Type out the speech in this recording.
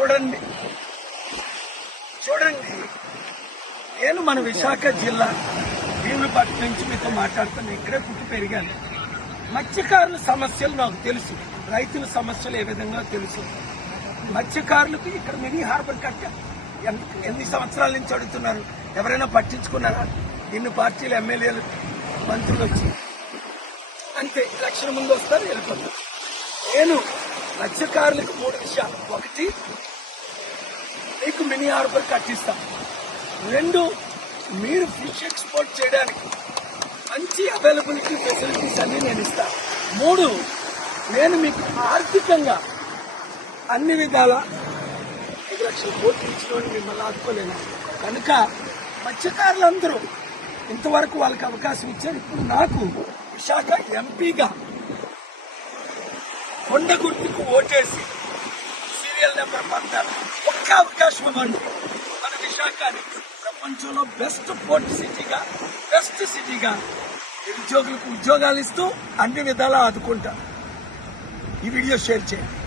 చూడండి చూడండి నేను మన విశాఖ జిల్లా భీములపట్నం నుంచి మీతో మాట్లాడుతాను. ఇక్కడే పుట్టి పెరిగాను. మత్స్యకారుల సమస్యలు నాకు తెలుసు, రైతుల సమస్యలు ఏ విధంగా తెలుసు. మత్స్యకారులకు ఇక్కడ మినీ హార్బర్ కట్టారు. ఎన్ని సంవత్సరాల నుంచి అడుగుతున్నారు, ఎవరైనా పట్టించుకున్నారా? ఇన్ని పార్టీలు ఎమ్మెల్యేలు మంత్రులు వచ్చి అంతే ఎలక్షన్ ముందు వస్తారు, వెళ్ళిపోతారు. నేను మత్స్యకారులకు 3 విషయాలు: 1, మీకు మినీ హార్బర్ కట్టిస్తాం. 2, మీరు ఫిష్ ఎక్స్పోర్ట్ చేయడానికి మంచి అవైలబిలిటీ ఫెసిలిటీస్ అన్ని నేను ఇస్తాను. 3, నేను మీకు ఆర్థికంగా అన్ని విధాల 5 లక్షల కోట్లు ఇచ్చిన మిమ్మల్ని ఆదుకోలేను. కనుక మత్స్యకారులందరూ ఇంతవరకు వాళ్ళకి అవకాశం ఇచ్చారు. ఇప్పుడు నాకు విశాఖ ఎంపీగా కొండ గుర్తుకు ఓటేసి సీరియల్ నెంబర్ 16 ఒక్క అవకాశం ఇవ్వండి. మన విశాఖని ప్రపంచంలో బెస్ట్ పోర్ట్ సిటీగా, బెస్ట్ సిటీగా నిరుద్యోగులకు ఉద్యోగాలు ఇస్తూ అన్ని విధాలా ఆదుకుంటా. ఈ వీడియో షేర్ చేయండి.